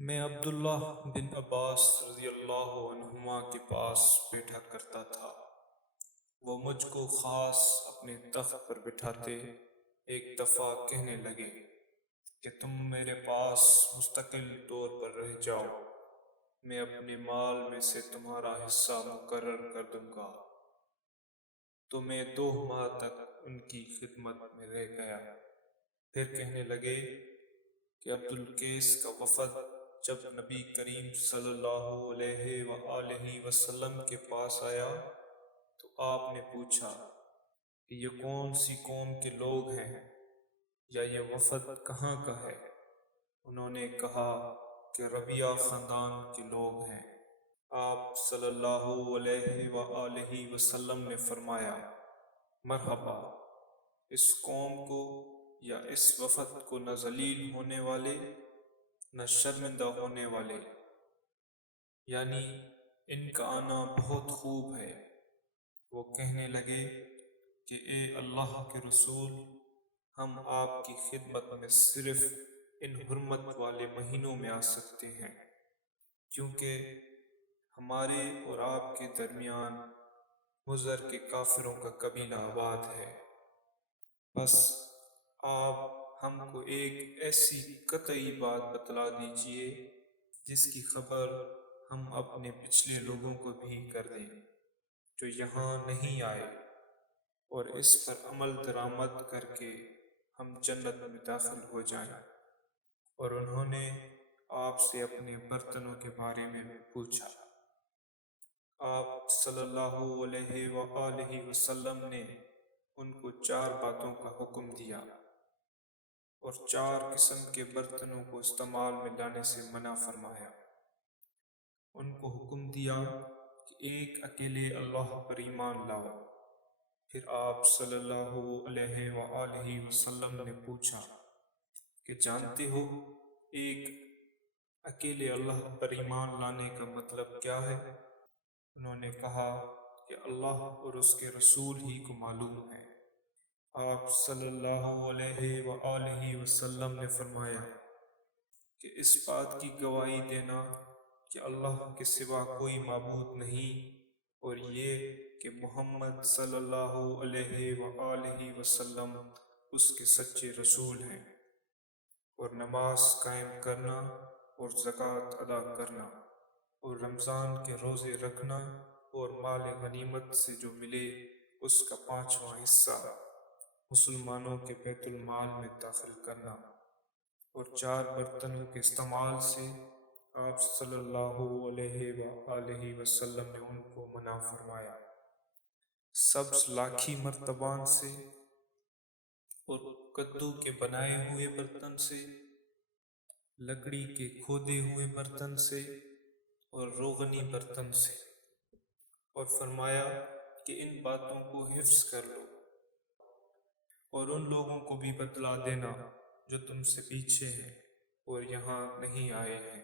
میں عبداللہ بن عباس رضی اللہ عنہما کے پاس بیٹھا کرتا تھا۔ وہ مجھ کو خاص اپنے تخت پر بٹھاتے ایک دفعہ کہنے لگے کہ تم میرے پاس مستقل طور پر رہ جاؤ، میں اپنے مال میں سے تمہارا حصہ مقرر کر دوں گا۔ تو میں 2 ماہ تک ان کی خدمت میں رہ گیا۔ پھر کہنے لگے کہ عبدالقیس کا وفد جب نبی کریم صلی اللہ علیہ وآلہ وسلم کے پاس آیا تو آپ نے پوچھا کہ یہ کون سی قوم کے لوگ ہیں یا یہ وفد کہاں کا ہے؟ انہوں نے کہا کہ ربیعہ خاندان کے لوگ ہیں۔ آپ صلی اللہ علیہ وآلہ وسلم نے فرمایا، مرحبا، اس قوم کو یا اس وفد کو نہ ذلیل ہونے والے نہ شرمندہ ہونے والے، یعنی ان کا آنا بہت خوب ہے۔ وہ کہنے لگے کہ اے اللہ کے رسول، ہم آپ کی خدمت میں صرف ان حرمت والے مہینوں میں آ سکتے ہیں، کیونکہ ہمارے اور آپ کے درمیان مضر کے کافروں کا قبیلہ آباد ہے۔ بس آپ ہم کو ایک ایسی قطعی بات بتلا دیجئے جس کی خبر ہم اپنے پچھلے لوگوں کو بھی کر دیں جو یہاں نہیں آئے، اور اس پر عمل درآمد کر کے ہم جنت میں داخل ہو جائیں۔ اور انہوں نے آپ سے اپنے برتنوں کے بارے میں پوچھا۔ آپ صلی اللہ علیہ وآلہ وسلم نے ان کو 4 باتوں کا حکم دیا اور 4 قسم کے برتنوں کو استعمال میں لانے سے منع فرمایا۔ ان کو حکم دیا کہ ایک اکیلے اللہ پر ایمان لاؤ۔ پھر آپ صلی اللہ علیہ وآلہ وسلم نے پوچھا کہ جانتے ہو ایک اکیلے اللہ پر ایمان لانے کا مطلب کیا ہے؟ انہوں نے کہا کہ اللہ اور اس کے رسول ہی کو معلوم ہے۔ آپ صلی اللہ علیہ وآلہ وسلم نے فرمایا کہ اس بات کی گواہی دینا کہ اللہ کے سوا کوئی معبود نہیں، اور یہ کہ محمد صلی اللہ علیہ وآلہ وسلم اس کے سچے رسول ہیں، اور نماز قائم کرنا اور زکوٰۃ ادا کرنا اور رمضان کے روزے رکھنا اور مال غنیمت سے جو ملے اس کا 5واں حصہ مسلمانوں کے بیت المال میں داخل کرنا، اور 4 برتنوں کے استعمال سے آپ صلی اللہ علیہ وآلہ وسلم نے ان کو منع فرمایا۔ سبز لاکھی مرتبان سے اور کدو کے بنائے ہوئے برتن سے، لکڑی کے کھودے ہوئے برتن سے اور روغنی برتن سے، اور فرمایا کہ ان باتوں کو حفظ کر لو اور ان لوگوں کو بھی بتلا دینا جو تم سے پیچھے ہیں اور یہاں نہیں آئے ہیں۔